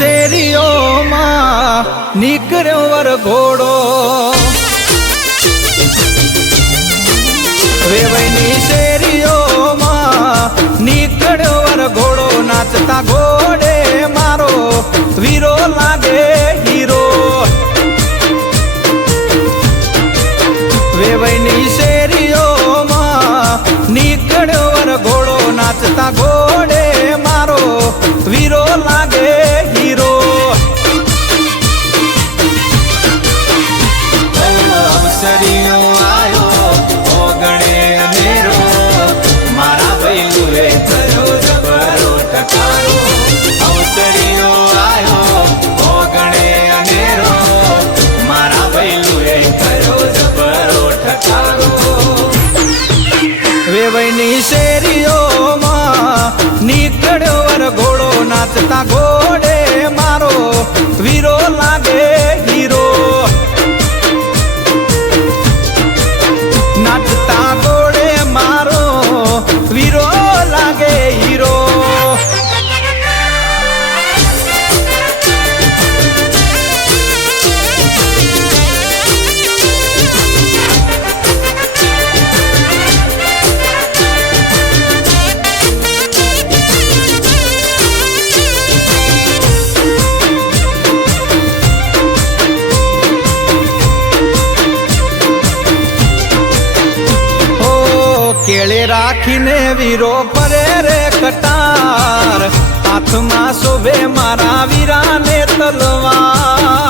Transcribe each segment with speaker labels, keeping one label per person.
Speaker 1: શેરીઓમાં નીકળ્યો વરઘોડો વેવની શેરીઓમાં નીકળ્યો વરઘોડો નાચતા ઘોડે મારો વીરો લાગે હીરો. વેવની શેરીઓમાં નીકળ્યો વરઘોડો નાચતા ઘોડે મારો વીરો લાગે વેવઈની શેરીઓમાં નીકળ્યો વરઘોડો નાચતા ઘોડે કેળે રાખીને વીરો પરે રે કટાર. હાથમાં શોભે મારા વીરાને તલવાર.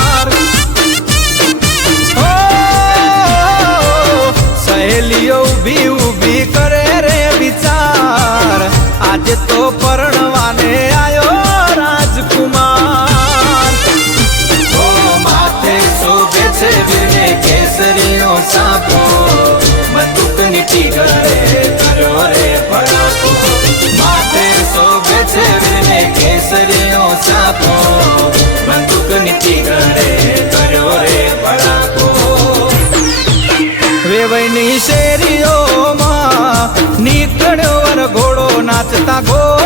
Speaker 1: વરઘોડો નાચતા ઘોડે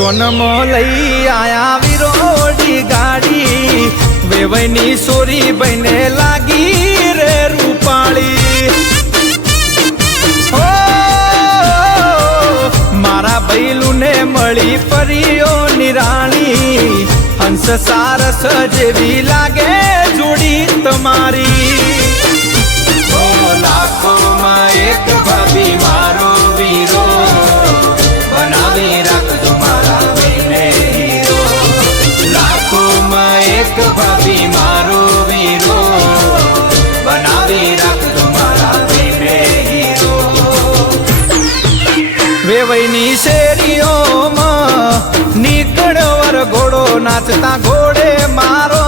Speaker 1: જોનમો લઈ આયા વિરોડી ગાડી. વેવઈની સોરી બને લાગી રે રૂપાળી. મારા બૈલુને મળી ફરીઓ નિરાણી. હંસ સારસ જેવી લાગે જોડી તમારી. ભાભી, મારો વીરો. બનાવી રાખજો મારા ભાઈને હીરો. વેવઈની શેરીઓમાં નીકળવર ઘોડો નાચતા ઘોડે મારો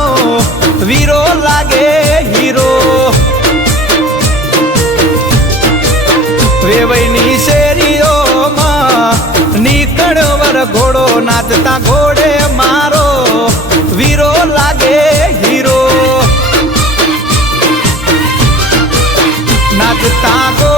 Speaker 1: વીરો લાગે હીરો. વેવઈની શેરીઓમાં નીકળવર ઘોડો નાચતા ઘોડે માંગતા ગો